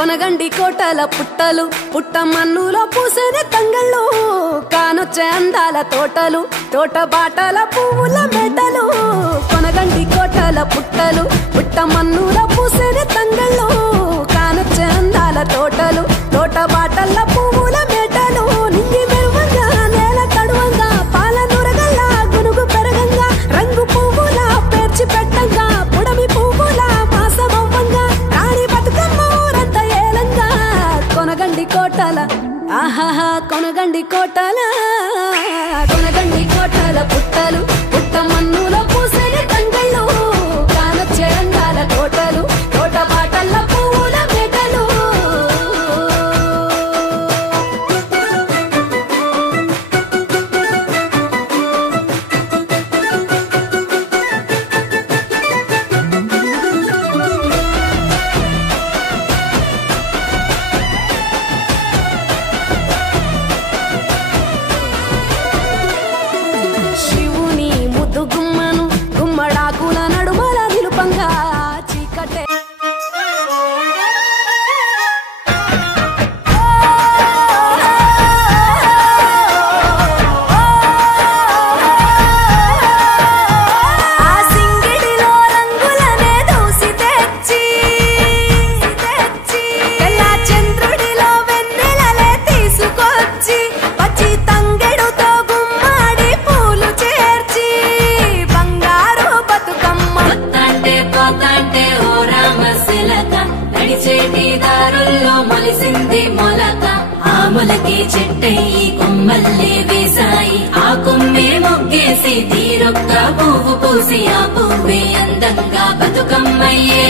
కొనగండి కోటల పుట్టలు పుట్ట మన్నులో పూసేనే తంగళ్ళు కానొచ్చే అందాల తోటలు తోట బాటల పువ్వుల మెటలు కొనగండి కోటల పుట్టలు పుట్ట మన్నులో పూసేనే తంగళ్ళు కానొచ్చే అందాల తోటలు తోట బాటల పువ్వుల మెటలు నింగి మెరువంగా నేల తడువంగా పాల నురగల్లా గునుగు పెరగంగా రంగు పువ్వుల పేర్చి పెట్టంగా పుడమి పువ్వుల మాసమవ్వంగా రాణి బతుకమ్మ ఊరంత ఏలంగా కొనగండి కోటల ఆహాహా కొనగండి కోటల కొనగండి కోటల పుట్టలు పుట్ట మన్నులో పూసేనే తంగళ్ళు కానొచ్చే అందాల తోటలు తోట బాటల పువ్వుల మెటలు శివుని ముద్దు గుమ్మను గుమ్మడాకుల నడుమల నిలుపంగా చీకటే ఆ సింగిడిలో రంగులనే దూసి తెచ్చి తెల్ల చంద్రుడిలో వెన్నెలలే తీసుకొచ్చి పచ్చి తంగెడుతో గుమ్మాడి పూలు చేర్చి బంగారు బతుకమ్మ పోతాంటే ఓ రామశిలక నడిచేటి దారుల్లో మొలిసింది మొలక ఆ మొలకే చెట్టయి కొమ్మల్లే వేసాయి ఆ కొమ్మే మొగ్గేసి తీరొక్క పువ్వు పూసి ఆ పువ్వే అందంగా బతుకమ్మయ్యే